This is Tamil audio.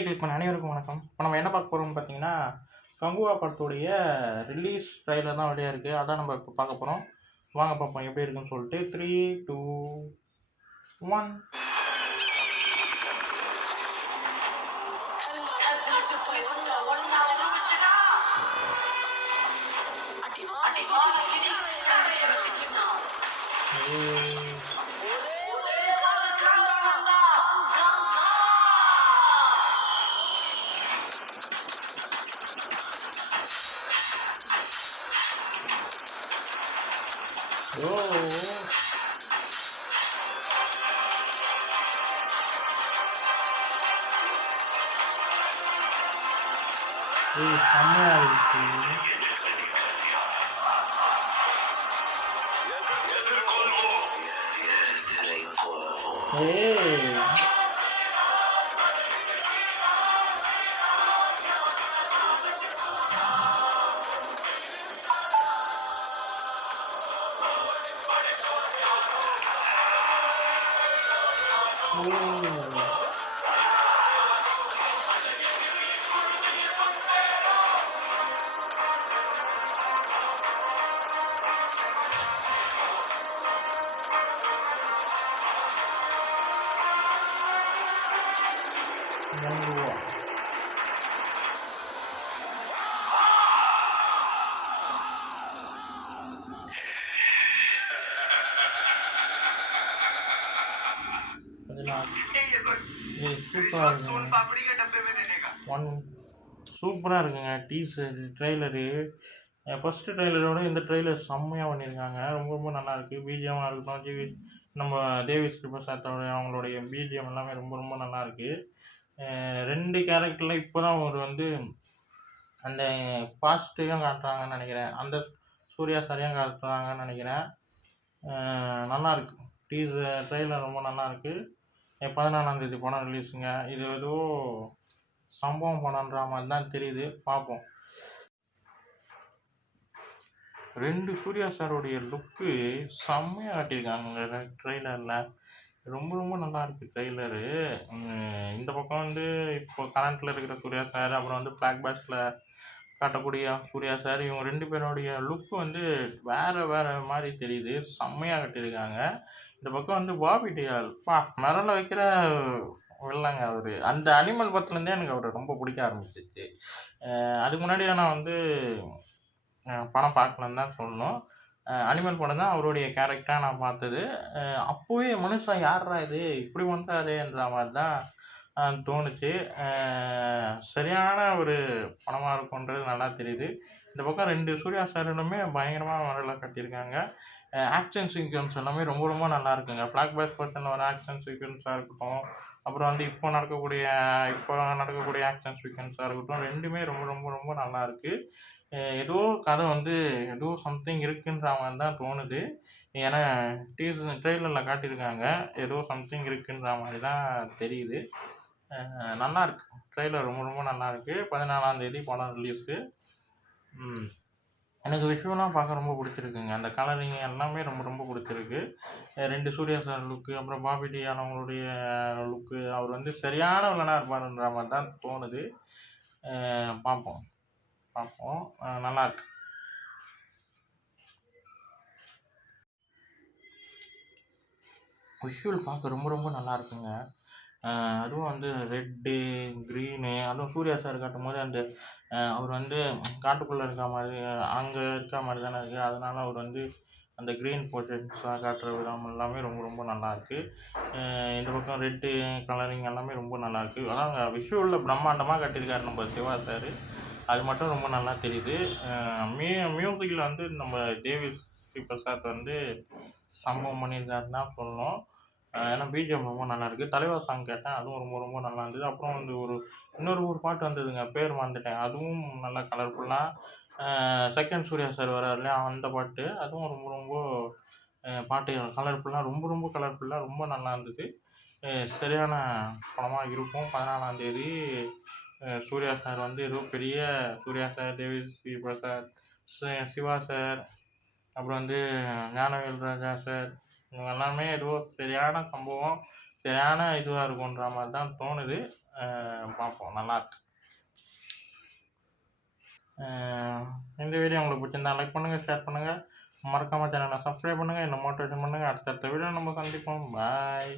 வீடியோவை கிளிக் பண்ண அனைவருக்கும் வணக்கம். இப்போ நம்ம என்ன பார்க்க போகிறோம்னு பார்த்தீங்கன்னா, கங்குவா படத்துடைய ரிலீஸ் ட்ரைலர் தான் வெளியா இருக்குது. அதான் நம்ம இப்போ பார்க்க போகிறோம். வாங்க பார்ப்போம் எப்படி இருக்குன்னு சொல்லிட்டு. 3, 2, 1. செம்மையா இருக்கு. சூப்பராக இருக்குங்க டீசர் ட்ரெய்லரு. ஃபஸ்ட்டு ட்ரெய்லரோட இந்த ட்ரெய்லர் செம்மையாக பண்ணியிருக்காங்க. ரொம்ப ரொம்ப நல்லாயிருக்கு. பிஜிஎம்மாக இருக்கட்டும், நம்ம தேவி ஸ்ரீ பிரசாத்தோட அவங்களுடைய பிஜிஎம் எல்லாமே ரொம்ப ரொம்ப நல்லாயிருக்கு. 2 கேரக்டரில் இப்போ தான் ஒரு அந்த பாசிட்டிவாக காட்டுறாங்கன்னு நினைக்கிறேன். அந்த சூர்யா சரியாக காட்டுறாங்கன்னு நினைக்கிறேன். நல்லாயிருக்கு. ட்ரெய்லர் ரொம்ப நல்லாயிருக்கு. 14ஆம் தேதி படம் ரிலீஸுங்க. இது ஏதோ சம்பவம் படம்ன்ற மாதிரி தான் தெரியுது. பார்ப்போம். 2 சூர்யா சாருடைய லுக்கு செம்மையாக காட்டியிருக்காங்க ட்ரெய்லரில். ரொம்ப ரொம்ப நல்லாயிருக்கு ட்ரெய்லரு. இந்த பக்கம் இப்போ கரண்ட்டில் இருக்கிற சூர்யா சார், அப்புறம் பிளாக் பேக்ஸில் காட்டக்கூடிய சூர்யா சார், இவங்க 2 பேருடைய லுக்கு வேறு வேறு மாதிரி தெரியுது. செம்மையாக காட்டியிருக்காங்க. இந்த பக்கம் பாபி டியால் மிரள வைக்கிற இல்லைங்க அவர். அந்த அனிமல் படத்துலேருந்தே எனக்கு அவர் ரொம்ப பிடிக்க ஆரம்பிச்சிச்சு. அதுக்கு முன்னாடி நான் படம் பார்க்கலன்னு தான் சொல்லணும். அனிமல் படம் தான் அவருடைய கேரக்டராக நான் பார்த்தது. அப்போவே மனுஷன் யார்ரா இது இப்படி வந்தாருன்ற மாதிரி தான் தோணுச்சு. சரியான ஒரு படமாக இருக்குன்றது நல்லா தெரியுது. இந்த பக்கம் 2 சூர்யா சாருமே பயங்கரமாக மிரள காட்டியிருக்காங்க. ஆக்ஷன் சீக்வன்ஸ் எல்லாமே ரொம்ப ரொம்ப நல்லா இருக்குங்க. பிளாக் பேஸ் பர்சனில் வர ஆக்ஷன் சீக்வன்ஸாக இருக்கட்டும், அப்புறம் இப்போ நடக்கக்கூடிய ஆக்ஷன் சீக்வன்ஸாக இருக்கட்டும், 2மே ரொம்ப ரொம்ப ரொம்ப நல்லா இருக்குது. ஏதோ கதை ஏதோ சம்திங் இருக்குன்ற மாதிரி தான் தோணுது. ஏன்னா ட்ரெய்லரில் காட்டியிருக்காங்க. ஏதோ சம்திங் இருக்குன்ற மாதிரி தான் தெரியுது. நல்லாயிருக்கு. ட்ரெய்லர் ரொம்ப ரொம்ப நல்லாயிருக்கு. 14ஆம் தேதி படம் ரிலீஸு. எனக்கு விஷுவலாக பார்க்க ரொம்ப பிடிச்சிருக்குங்க. அந்த கலரிங் எல்லாமே ரொம்ப ரொம்ப பிடிச்சிருக்கு. 2 சூர்யா சார் லுக்கு, அப்புறம் பாபி டியால் அவங்களுடைய லுக்கு, அவர் சரியான வில்லனாக இருப்பாருன்ற மாதிரி தான் தோணுது. பார்ப்போம். நல்லாயிருக்கு. விஷுவல் பார்க்க ரொம்ப ரொம்ப நல்லா இருக்குங்க. அதுவும் ரெட்டு, க்ரீனு, அதுவும் சூர்யா சார் காட்டும்போது அவர் காட்டுக்குள்ளே இருக்க மாதிரி, அங்கே இருக்க மாதிரி தானே இருக்குது. அதனால் அவர் அந்த க்ரீன் போர்ஷன்ஸாக காட்டுற விதம் எல்லாமே ரொம்ப ரொம்ப நல்லாயிருக்கு. இந்த பக்கம் ரெட்டு கலரிங் எல்லாமே ரொம்ப நல்லாயிருக்கு. அதாங்க விஷுவலில் பிரம்மாண்டமாக காட்டியிருக்காரு நம்ம சிவா சார். அது மட்டும் ரொம்ப நல்லா தெரியுது. மியூசிக்கில் நம்ம தேவி ஸ்ரீ பிரசாத் சம்பவம் பண்ணியிருக்காருன்னு தான் சொல்லணும். ஏன்னா பிஜிஎம் ரொம்ப நல்லாயிருக்கு. தலைவா சாங் கேட்டேன். அதுவும் ரொம்ப ரொம்ப நல்லா இருந்தது. அப்புறம் இன்னொரு பாட்டு வந்ததுங்க, பேர் மறந்துட்டேன். அதுவும் நல்லா கலர்ஃபுல்லாக செகண்ட் சூர்யா சார் வரார் இல்லையா, அந்த பாட்டு. அதுவும் ரொம்ப ரொம்ப பாட்டு கலர்ஃபுல்லாக ரொம்ப ரொம்ப கலர்ஃபுல்லாக ரொம்ப நல்லா இருந்தது. சரியான படமாக இருக்கும். 14ஆம் தேதி சூர்யா சார் ஏதோ பெரிய சூர்யா சார், தேவி ஸ்ரீ பிரசாத், சிவா சார், அப்புறம் ஞானவேல் ராஜா சார், இவங்க எல்லாமே ஏதோ சரியான சம்பவம், சரியான இதுவா இருக்குன்ற மாரி தான் தோணுது. பார்ப்போம். நல்லாருக்கு. அ இந்த வீடியோ உங்களுக்கு பிடிச்சிருந்தா லைக் பண்ணுங்க, ஷேர் பண்ணுங்க. மறக்காம சேனல சப்ஸ்கிரைப் பண்ணுங்க. என்ன மோட்டிவேஷன் பண்ணுங்க. அடுத்தடுத்த வீடியோல நம்ம சந்திப்போம். பாய்.